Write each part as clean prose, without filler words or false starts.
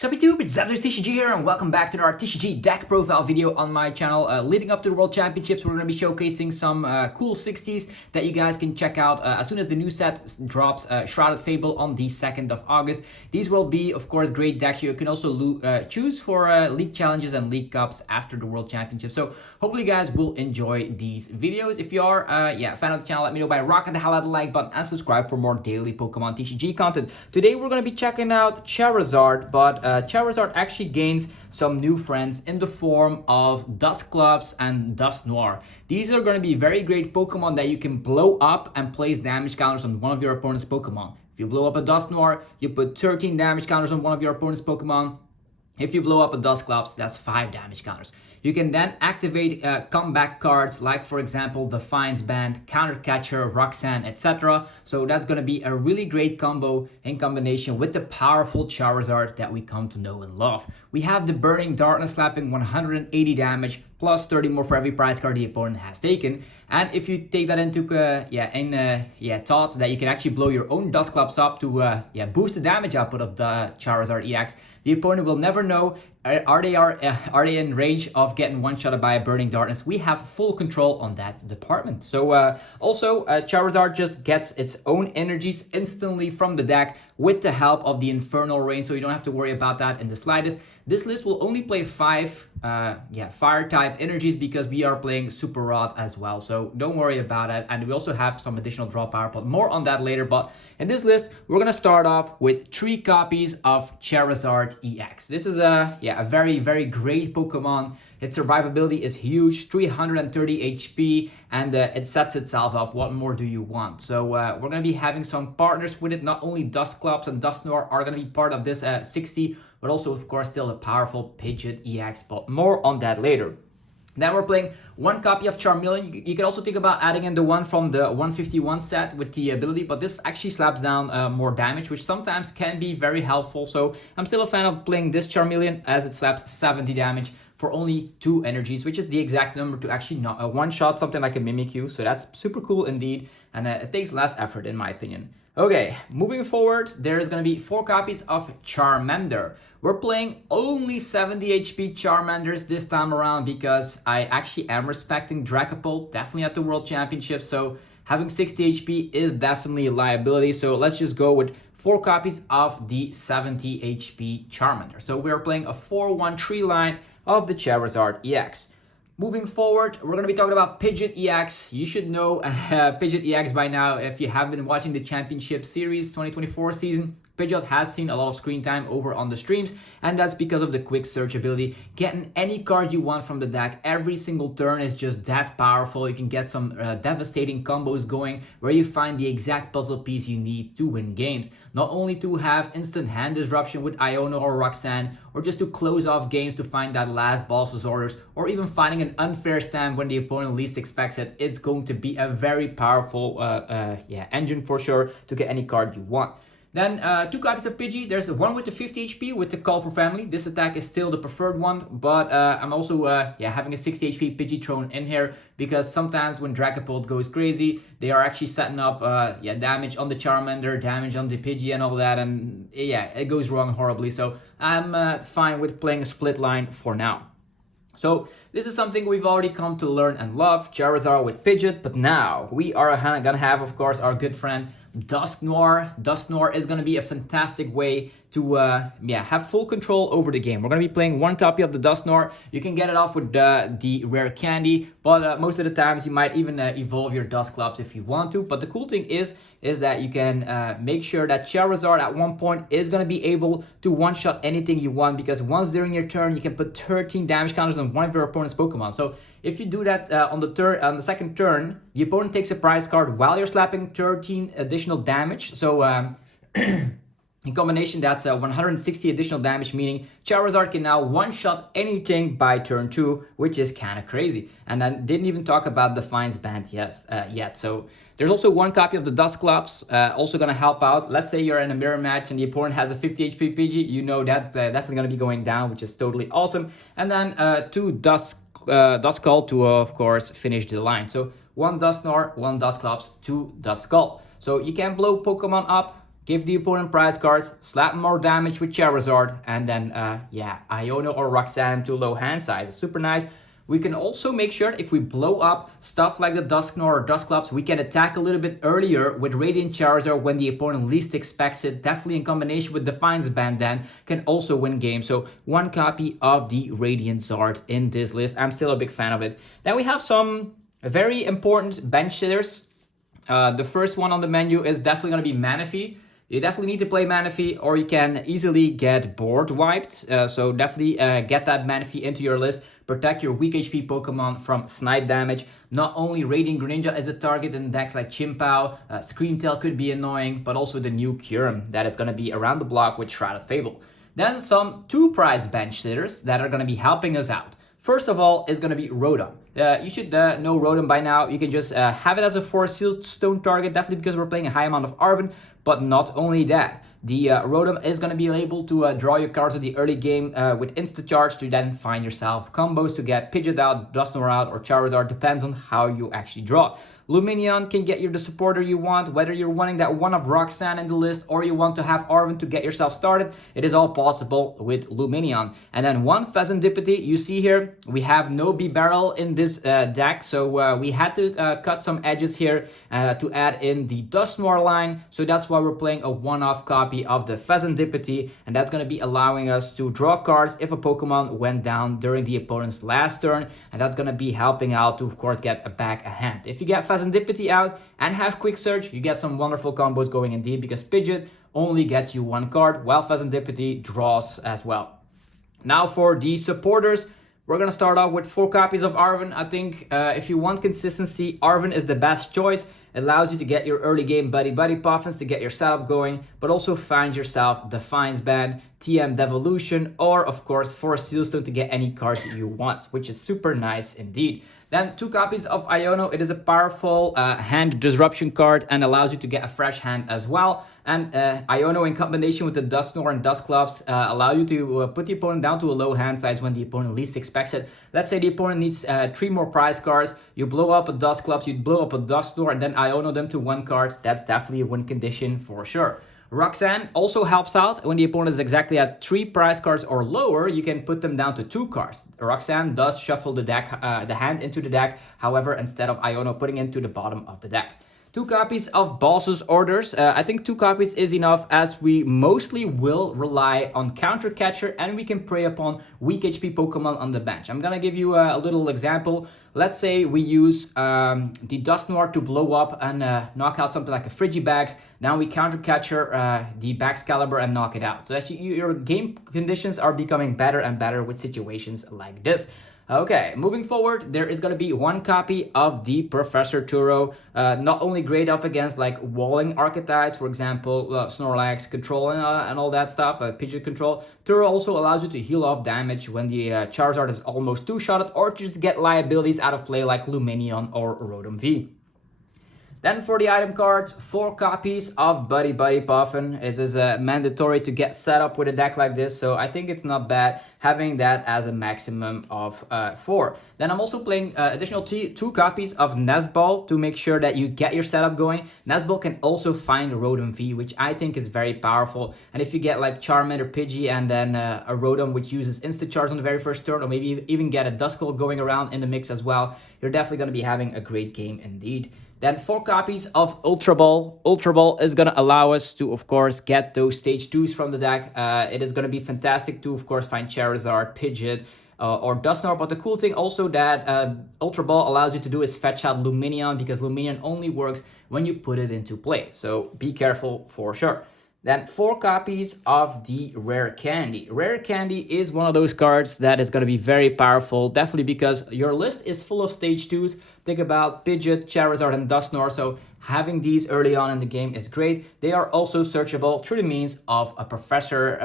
Sup YouTube, it's TCG here and welcome back to our TCG deck profile video on my channel. Leading up to the World Championships, we're going to be showcasing some cool 60s that you guys can check out as soon as the new set drops, Shrouded Fable on the 2nd of August. These will be, of course, great decks. You can also choose for League Challenges and League Cups after the World Championships. So hopefully you guys will enjoy these videos. If you are a fan of the channel, let me know by rocking the hell out of the like button and subscribe for more daily Pokemon TCG content. Today we're going to be checking out Charizard, but Charizard actually gains some new friends in the form of Dusclops and Dusknoir. These are going to be very great Pokemon that you can blow up and place damage counters on one of your opponent's Pokemon. If you blow up a Dusknoir, you put 13 damage counters on one of your opponent's Pokemon. If you blow up a Dusclops, that's 5 damage counters. You can then activate comeback cards like, for example, Defiance Band, Catcher, Roxanne, etc. So that's going to be a really great combo in combination with the powerful Charizard that we come to know and love. We have the Burning Darkness slapping 180 damage plus 30 more for every prize card the opponent has taken. And if you take that into thoughts that you can actually blow your own Dusclops up to boost the damage output of the Charizard EX, the opponent will never know are they in range of getting one-shotted by a Burning Darkness. We have full control on that department. So also Charizard just gets its own energies instantly from the deck with the help of the Infernal Rain, so you don't have to worry about that in the slightest. This list will only play 5 fire type energies because we are playing Super Rod as well, so don't worry about it. And we also have some additional draw power, but more on that later. But in this list we're gonna start off with 3 copies of Charizard EX. This is a very great Pokemon. Its survivability is huge, 330 HP, and it sets itself up. What more do you want? So we're going to be having some partners with it. Not only Dusclops and Dusknoir are going to be part of this 60, but also, of course, still a powerful Pidgeot EX, but more on that later. Then we're playing 1 copy of Charmeleon. You can also think about adding in the one from the 151 set with the ability, but this actually slaps down more damage, which sometimes can be very helpful. So I'm still a fan of playing this Charmeleon as it slaps 70 damage for only 2 energies, which is the exact number to actually not one-shot something like a Mimikyu. So that's super cool indeed, and it takes less effort in my opinion. Okay, moving forward, there's going to be 4 copies of Charmander. We're playing only 70 HP Charmanders this time around because I actually am respecting Dragapult, definitely at the World Championship, so having 60 HP is definitely a liability. So let's just go with 4 copies of the 70 HP Charmander. So we're playing a 4-1-3 line of the Charizard EX. Moving forward, we're going to be talking about Pidgeot EX. You should know Pidgeot EX by now if you have been watching the Championship Series 2024 season. Pidgeot has seen a lot of screen time over on the streams, and that's because of the quick search ability. Getting any card you want from the deck every single turn is just that powerful. You can get some devastating combos going where you find the exact puzzle piece you need to win games. Not only to have instant hand disruption with Iono or Roxanne, or just to close off games to find that last boss's orders, or even finding an unfair stand when the opponent least expects it. It's going to be a very powerful engine for sure to get any card you want. Then 2 copies of Pidgey. There's one with the 50 HP with the Call for Family. This attack is still the preferred one, but I'm also having a 60 HP Pidgey thrown in here because sometimes when Dragapult goes crazy, they are actually setting up damage on the Charmander, damage on the Pidgey and all that, and it goes wrong horribly. So I'm fine with playing a split line for now. So this is something we've already come to learn and love, Charizard with Pidgeot, but now we are gonna have, of course, our good friend Dusknoir. Dusknoir is going to be a fantastic way to have full control over the game. We're going to be playing 1 copy of the Dusknoir. You can get it off with the rare candy, but most of the times you might even evolve your Dusclops if you want to. But the cool thing is that you can make sure that Charizard at one point is going to be able to one-shot anything you want, because once during your turn you can put 13 damage counters on one of your opponent's Pokemon. So if you do that on the second turn, the opponent takes a prize card while you're slapping 13 additional damage. So in combination, that's 160 additional damage, meaning Charizard can now one-shot anything by turn 2, which is kind of crazy. And I didn't even talk about Defiance Band yet. So there's also 1 copy of the Dusclops, also going to help out. Let's say you're in a mirror match and the opponent has a 50 HP Pidgey, you know that's definitely going to be going down, which is totally awesome. And then 2 Duskull to, of course, finish the line. So 1 Dusknoir, 1 Dusclops, 2 Duskull. So you can blow Pokemon up, give the opponent prize cards, slap more damage with Charizard, and then, Iono or Roxanne to low hand size. It's super nice. We can also make sure if we blow up stuff like the Dusknoir or Dusclops, we can attack a little bit earlier with Radiant Charizard when the opponent least expects it. Definitely in combination with Defiance Band then can also win games. So one copy of the Radiant Zard in this list. I'm still a big fan of it. Then we have some very important bench sitters. The first one on the menu is definitely going to be Manaphy. You definitely need to play Manaphy or you can easily get board wiped. So definitely get that Manaphy into your list. Protect your weak HP Pokemon from snipe damage. Not only Radiant Greninja is a target in decks like Chimpao, Screamtail could be annoying, but also the new Kyurem that is going to be around the block with Shrouded Fable. Then some 2-prize bench sitters that are going to be helping us out. First of all is going to be Rotom. You should know Rotom by now. You can just have it as a 4 Sealed Stone target, definitely because we're playing a high amount of Arven. But not only that, the Rotom is going to be able to draw your cards at the early game with Insta Charge to then find yourself combos to get Pidgeot out, Dusknoir out, or Charizard, depends on how you actually draw. Lumineon can get you the supporter you want, whether you're wanting that one of Roxanne in the list or you want to have Arven to get yourself started, it is all possible with Lumineon. And then one Fezandipiti, you see here, we have no B-Barrel in this deck, so we had to cut some edges here to add in the Dusknoir line, so that's why we're playing a one-off copy of the Fezandipiti, and that's going to be allowing us to draw cards if a Pokemon went down during the opponent's last turn, and that's going to be helping out to, of course, get back a hand. If you get Fezandipiti out and have Quick Search, you get some wonderful combos going indeed, because Pidgeot only gets you one card, while Fezandipiti draws as well. Now for the supporters, we're going to start off with 4 copies of Arven. I think if you want consistency, Arven is the best choice. It allows you to get your early game buddy puffins to get your setup going, but also find yourself Defiance Band, TM Devolution, or of course 4 Sealstone to get any cards you want, which is super nice indeed. Then 2 copies of Iono. It is a powerful hand disruption card and allows you to get a fresh hand as well. And Iono in combination with the Dusknoir and Dusclops allow you to put the opponent down to a low hand size when the opponent least expects it. Let's say the opponent needs 3 more prize cards. You blow up a Dusclops, you blow up a Dusknoir, and then Iono them to 1 card. That's definitely a win condition for sure. Roxanne also helps out when the opponent is exactly at 3 prize cards or lower. You can put them down to 2 cards. Roxanne does shuffle the deck, the hand into the deck. However, instead of Iono putting it into the bottom of the deck. 2 copies of Boss's Orders. I think 2 copies is enough, as we mostly will rely on Counter Catcher and we can prey upon weak HP Pokemon on the bench. I'm gonna give you a little example. Let's say we use the Dusknoir to blow up and knock out something like a Frigibax. Now we Counter Catcher the Baxcalibur and knock it out. So that's your game conditions are becoming better and better with situations like this. Okay, moving forward, there is going to be 1 copy of the Professor Turo. Not only great up against like walling archetypes, for example, Snorlax control and all that stuff, Pidgeot control. Turo also allows you to heal off damage when the Charizard is almost 2-shotted, or just get liabilities out of play like Lumineon or Rotom V. Then for the item cards, 4 copies of Buddy Puffin. It is mandatory to get set up with a deck like this, so I think it's not bad having that as a maximum of 4. Then I'm also playing additional 2 copies of Nesball to make sure that you get your setup going. Nesball can also find Rotom V, which I think is very powerful. And if you get like Charmander, Pidgey, and then a Rotom which uses Insta Charge on the very first turn, or maybe even get a Duskull going around in the mix as well, you're definitely going to be having a great game indeed. Then 4 copies of Ultra Ball. Ultra Ball is going to allow us to, of course, get those stage 2s from the deck. It is going to be fantastic to, of course, find Charizard, Pidgeot, or Dusknoir. But the cool thing also that Ultra Ball allows you to do is fetch out Lumineon, because Lumineon only works when you put it into play. So be careful for sure. Then 4 copies of the Rare Candy. Rare Candy is one of those cards that is going to be very powerful, definitely because your list is full of stage 2s. Think about Pidgeot, Charizard, and Dusknoir, so having these early on in the game is great. They are also searchable through the means of a Professor,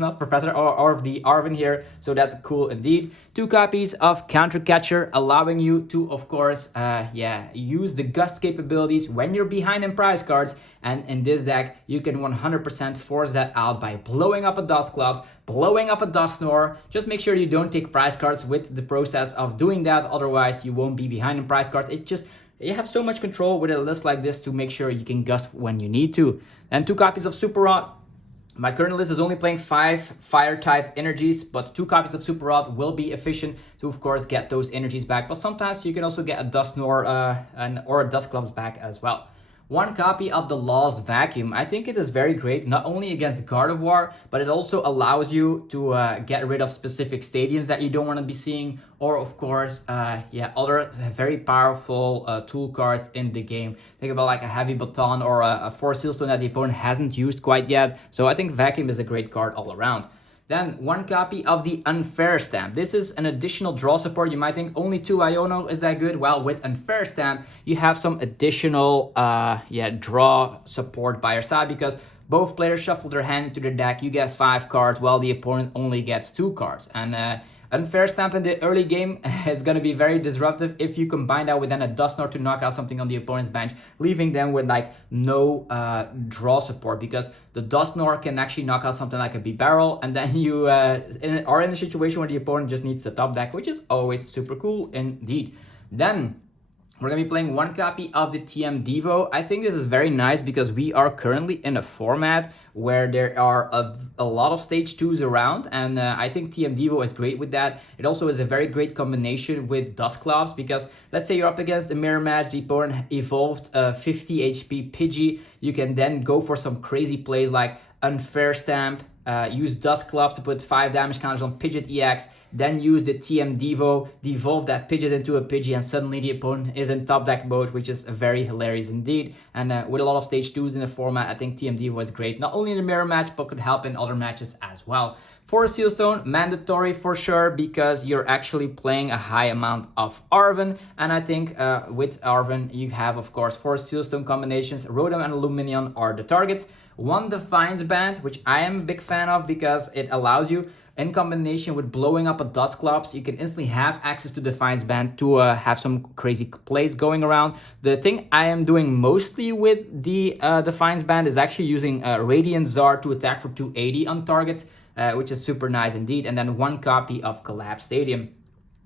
not Professor, or the Arven here, so that's cool indeed. 2 copies of Counter Catcher, allowing you to, of course, use the Gust capabilities when you're behind in prize cards, and in this deck, you can 100% force that out by blowing up a Dusclops, blowing up a Dusknoir. Just make sure you don't take prize cards with the process of doing that, otherwise you won't be behind in prize cards. It just You have so much control with a list like this to make sure you can gust when you need to. And 2 copies of Super Rod. My current list is only playing 5 fire type energies, but 2 copies of Super Rod will be efficient to, of course, get those energies back. But sometimes you can also get a Dusknoir or a Dusclops back as well. 1 copy of the Lost Vacuum. I think it is very great, not only against Gardevoir, but it also allows you to get rid of specific stadiums that you don't want to be seeing, or of course, other very powerful tool cards in the game. Think about like a Heavy Baton or a Force Seal Stone that the opponent hasn't used quite yet. So I think Vacuum is a great card all around. Then 1 copy of the Unfair Stamp. This is an additional draw support. You might think only 2 Iono is that good. Well, with Unfair Stamp, you have some additional draw support by your side, because both players shuffle their hand into the deck. You get 5 cards while the opponent only gets 2 cards. And Unfair Stamp in the early game is going to be very disruptive if you combine that with then a Dusknoir to knock out something on the opponent's bench, leaving them with like no draw support, because the Dusknoir can actually knock out something like a B-Barrel, and then you are in a situation where the opponent just needs the top deck, which is always super cool indeed. Then we're going to be playing 1 copy of the TM Devo. I think this is very nice because we are currently in a format where there are a lot of stage 2s around, and I think TM Devo is great with that. It also is a very great combination with Dusclops, because let's say you're up against a mirror match, the opponent evolved 50 HP Pidgey. You can then go for some crazy plays like Unfair Stamp, use Dusclops to put 5 damage counters on Pidgeot EX, then use the TM Devo, devolve that Pidgeot into a Pidgey, and suddenly the opponent is in top deck mode, which is very hilarious indeed. And with a lot of stage 2s in the format, I think TM Devo is great, not only in the mirror match, but could help in other matches as well. For Seal Stone, mandatory for sure, because you're actually playing a high amount of Arven, and I think with Arven, you have, of course, 4 Seal Stone combinations. Rotom and Lumineon are the targets. 1 Defiance Band, which I am a big fan of because it allows you, in combination with blowing up a Dusclops, you can instantly have access to Defiance Band to have some crazy plays going around. The thing I am doing mostly with the Defiance Band is actually using Radiant Charizard to attack for 280 on targets, which is super nice indeed. And then 1 copy of Collapse Stadium.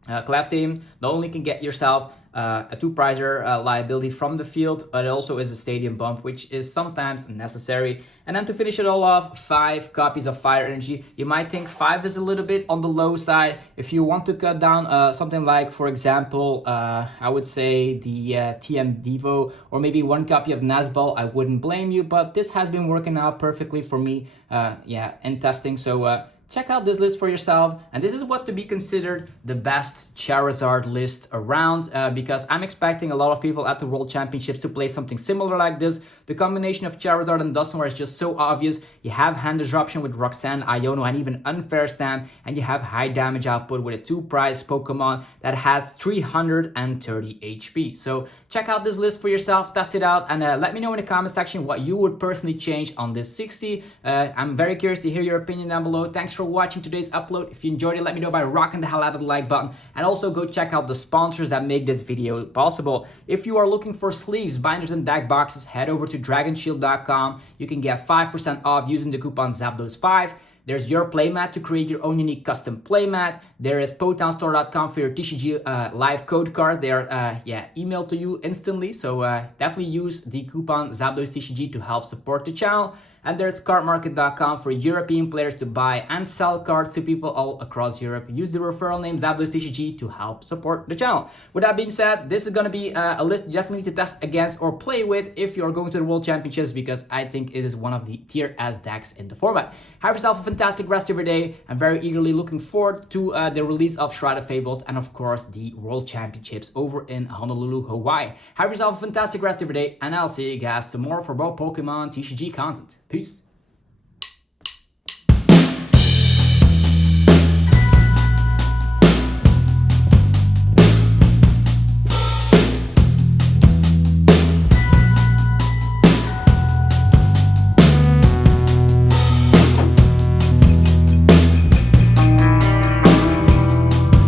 Collapse Stadium not only can get yourself a 2-prizer liability from the field, but it also is a stadium bump, which is sometimes necessary. And then to finish it all off, 5 copies of Fire Energy. You might think 5 is a little bit on the low side. If you want to cut down something like, for example, I would say the TM Devo, or maybe 1 copy of Nazball, I wouldn't blame you, but this has been working out perfectly for me in testing. So check out this list for yourself, and this is what to be considered the best Charizard list around, because I'm expecting a lot of people at the World Championships to play something similar like this. The combination of Charizard and Dusknoir is just so obvious. You have hand disruption with Roxanne, Iono, and even Unfair Stamp, and you have high damage output with a 2-prize Pokemon that has 330 HP. So check out this list for yourself, test it out, and let me know in the comment section what you would personally change on this 60. I'm very curious to hear your opinion down below. Thanks for watching today's upload. If you enjoyed it, let me know by rocking the hell out of the like button, and also go check out the sponsors that make this video possible. If you are looking for sleeves, binders, and deck boxes, head over to dragonshield.com. You can get 5% off using the coupon ZAPDOS5. There's your playmat to create your own unique custom playmat. There is PotownStore.com for your TCG live code cards. They are emailed to you instantly, so definitely use the coupon ZAPDOSTCG to help support the channel. And there's CARDMARKET.com for European players to buy and sell cards to people all across Europe. Use the referral name ZAPDOSTCG to help support the channel. With that being said, this is going to be a list you definitely need to test against or play with if you're going to the World Championships, because I think it is one of the tier S decks in the format. Have yourself a fantastic rest of your day. I'm very eagerly looking forward to the release of Shrouded Fables and, of course, the World Championships over in Honolulu, Hawaii. Have yourself a fantastic rest of your day, and I'll see you guys tomorrow for more Pokemon TCG content. Peace.